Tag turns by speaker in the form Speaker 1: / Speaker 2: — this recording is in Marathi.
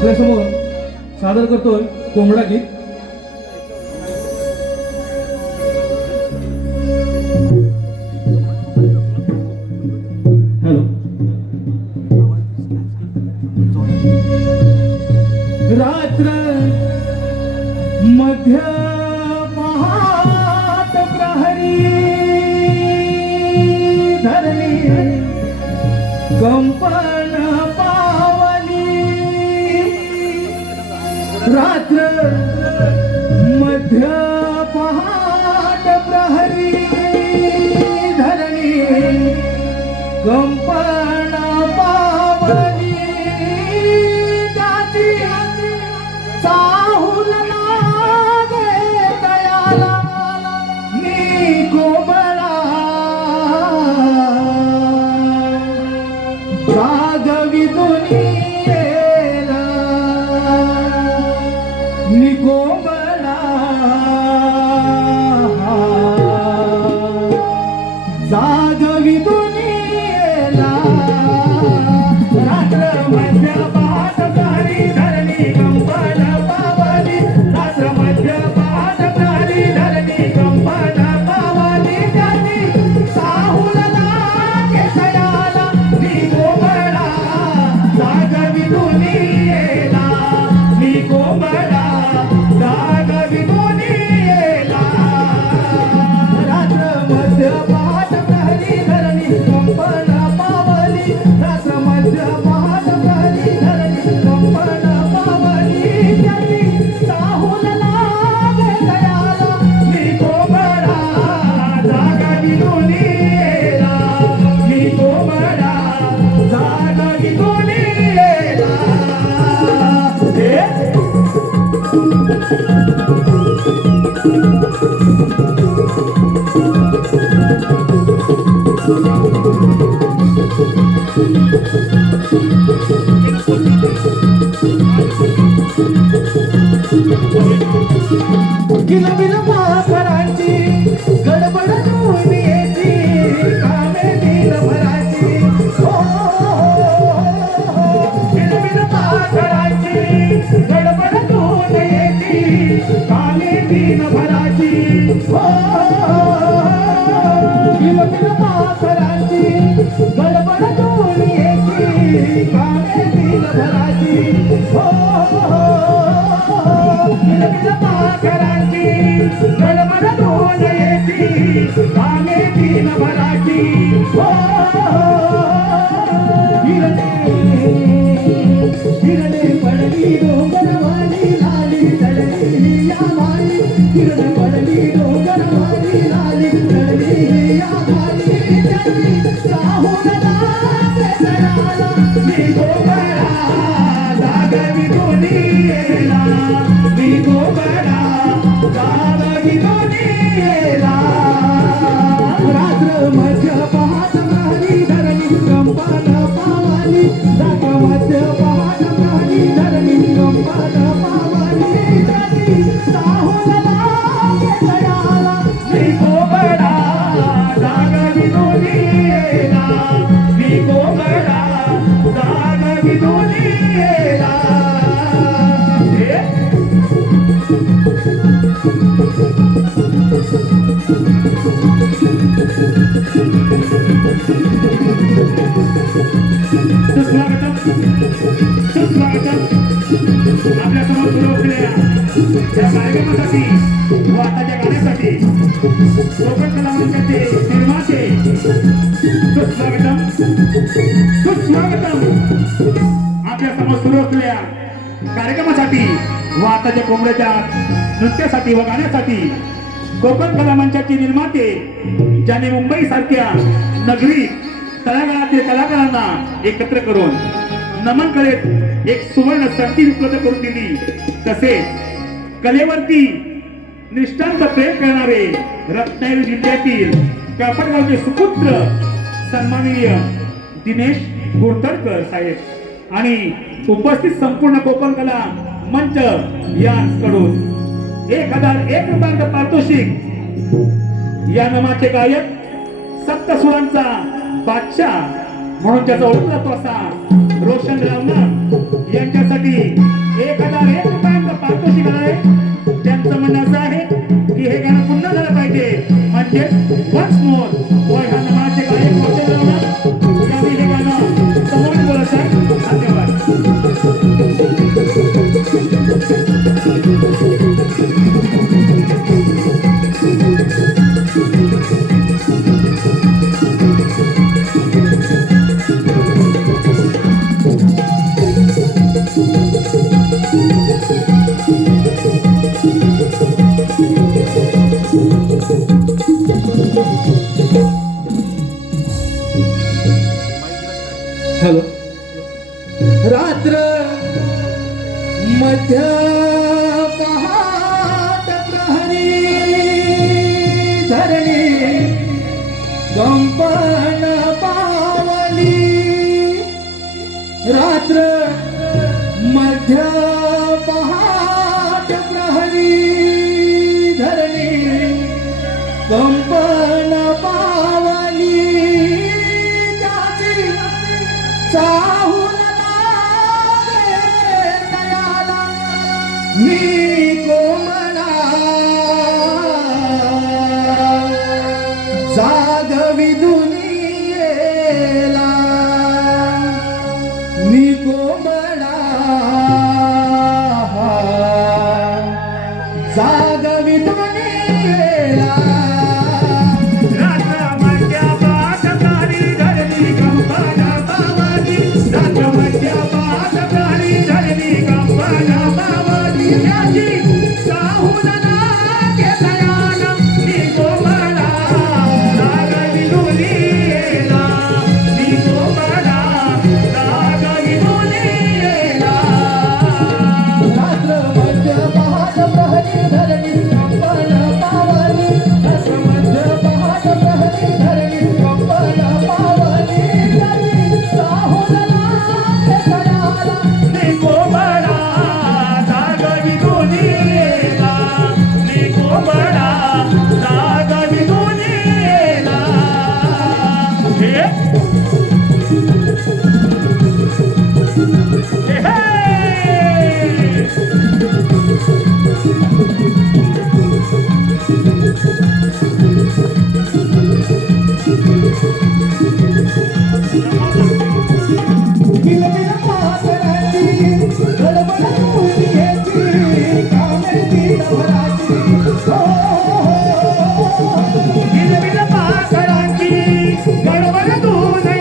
Speaker 1: आपल्यासमोर सादर करतोय कोंबडा गीत. हॅलो. रात्र मध्य पहाट प्रहरी धरली कंपन रात्र मध्य पहाट प्रहरी धरणी कंपन पावली त्याची चाहूल लागे दयाला मी जागवी दुनिया కిలబిల మాసరాంచి గడబడను कामे दिनभराची हो किलबिल महापराची गडबड धुऊन येती कामे दिनभराची हो किलबिल पाखरांची गडबड त्याची साहून
Speaker 2: सुस्वागतम सुस्वागतम आपल्यासमोर सुरू असलेल्या या कार्यक्रमासाठी व आताच्या गाण्यासाठी कोकण कला निर्माते सुस्वागतम सुस्वागतम आपल्यासमोर सुरू असलेल्या कार्यक्रमासाठी व आताच्या कोंबड्याच्या नृत्यासाठी व गाण्यासाठी कोकण कला मंचाचे निर्माते ज्याने मुंबई सारख्या नगरी तळागाळातील कलाकारांना एकत्र करून नमन कलेत एक सुवर्ण संधी उपलब्ध करून दिली. तसेच कलेवरती निष्ठांत प्रेम करणारे रत्नागिरी जिल्ह्यातील कापडगावचे सुपुत्र सन्माननीय दिनेश गुरतडकर साहेब आणि उपस्थित संपूर्ण कोकण कला मंच यांकडून एक हजार एक रुपयांचं पारितोषिक या नमाचे गायक सप्तसुरांचा बादशाह म्हणून त्याचा ओळख जातो असा. रोशन रावना यांच्यासाठी एक हजार एक रुपयांचं पारितोषिक आहे त्यांचं म्हणणं असं आहे की हे गाणं पुन्हा झालं पाहिजे. म्हणजेच वन्स मोर.
Speaker 1: हॅलो. रात्र मध्य प्रहरी धरणी गंपन पावली. रात्र मध्या Me. Oh,